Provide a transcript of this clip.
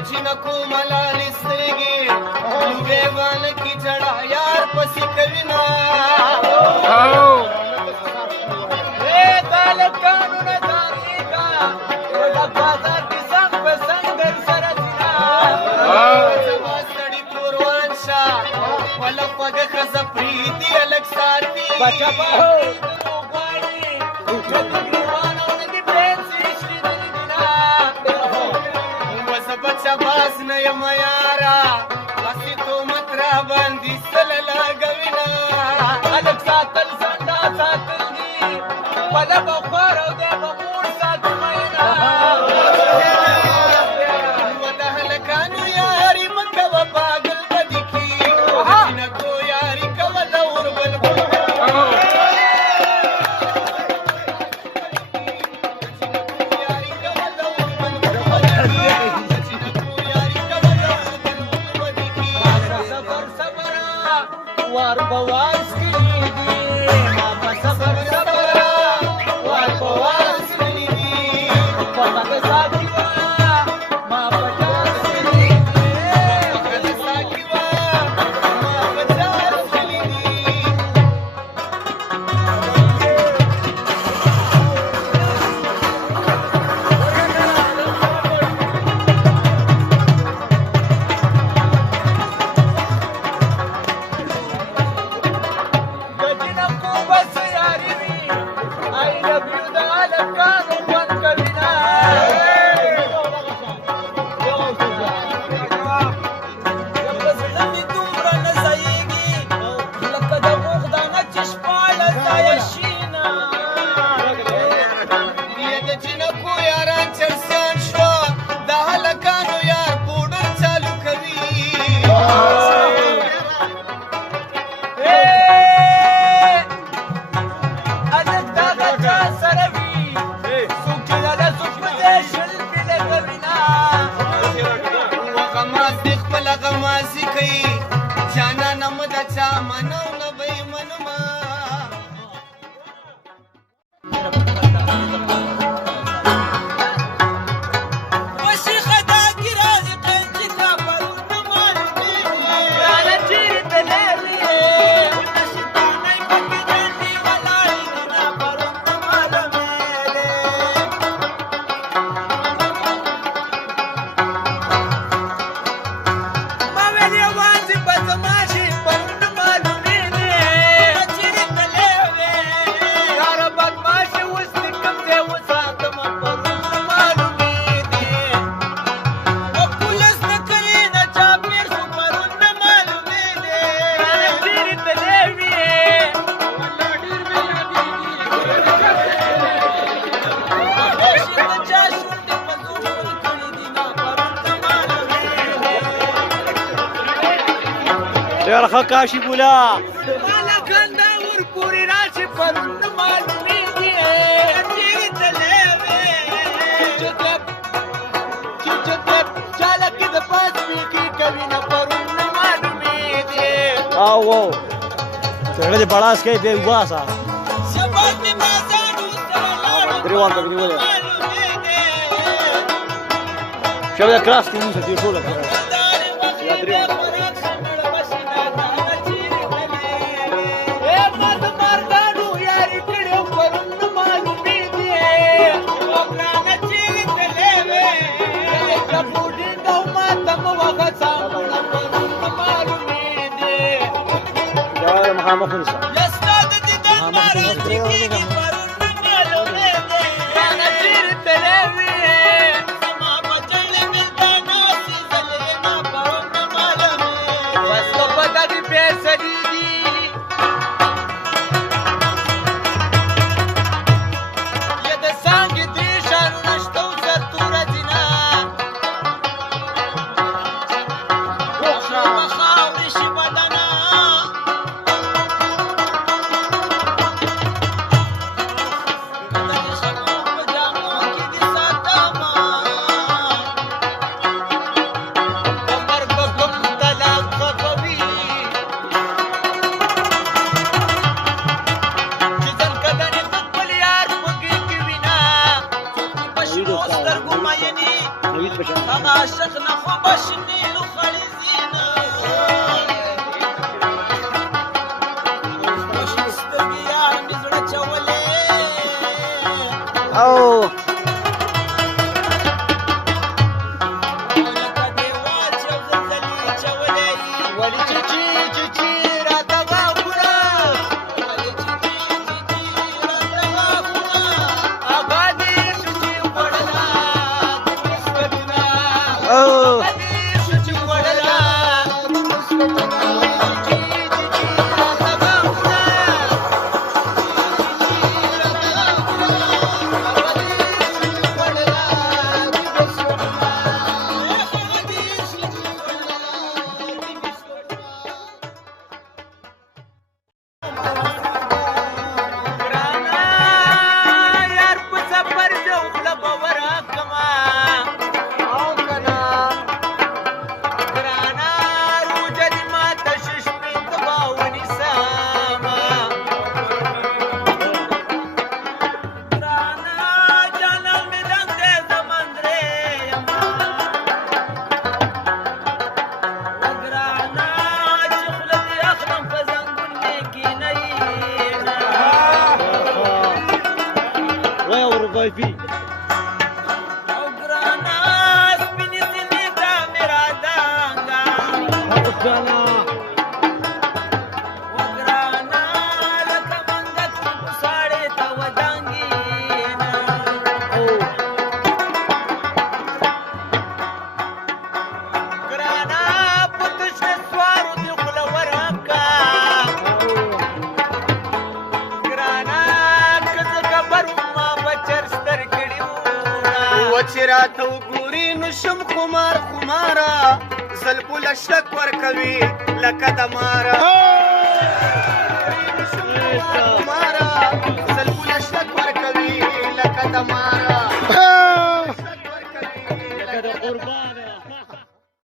जिनको मलाली स्तरगी बेवान की जड़ा यार पसी कविना कानून दारी का बाजार की संग पे संगर सरजना सड़ी पूर्वांशा पल पग खस प्रीति अलग साथी बचा बाहो बस नय मयारा असी तो मत्रा बंदी सलला गविना अलग सातल संडा सातलगी पल बखर दे बमूर साथ मैना वदहल कानु यारी मकव पागल बदिकी न को यारी कवल और बल يا كاشي بولا مالا كان داور پوری راشي پرند معلومي دي تلوي چوچپ چالا كده پاس بيكي كوينا پرند معلومي دي واو تغلي بلاس كي بي واسا سبات ما زادو سلام دريوان تبني ولا شباب كراس تيجي تيجي شو لك يا دريوان يا محمد خلص يا استاذ ديدان مارا تيجي فرن معلومه انا جير تلوي ما بجل بالبنات زلنا فرن معلومه بس بدا دي بيسدي يا د سانګ دي شان نشتو زرتوره دينا ما خاوري شي بدنا عاشق نه خو بشنی لخړې زینه بشنی سترګې یار مې زړه چولې او لکه دیوال چې یو زلزلې چولې ولې چیچی راته غاښونه ولې چیچي راته غاښونه آبادي شو چې خوړله د بسکټونه او آبادي شو چې خوړله د بسکټونه وایفي او ګرانا سپینې سینې ته مې رادانګه ګانا او ګرانا لکه منګک په ساړې ته ودانګېنه او ګرانا په تشنه سوارو دې خوله ورکه ګرانا که زه خبر وم ما به چرستر کړي وو چې راته وګوري نو شم خماره زلفو له شک ورکوي لکه د ماره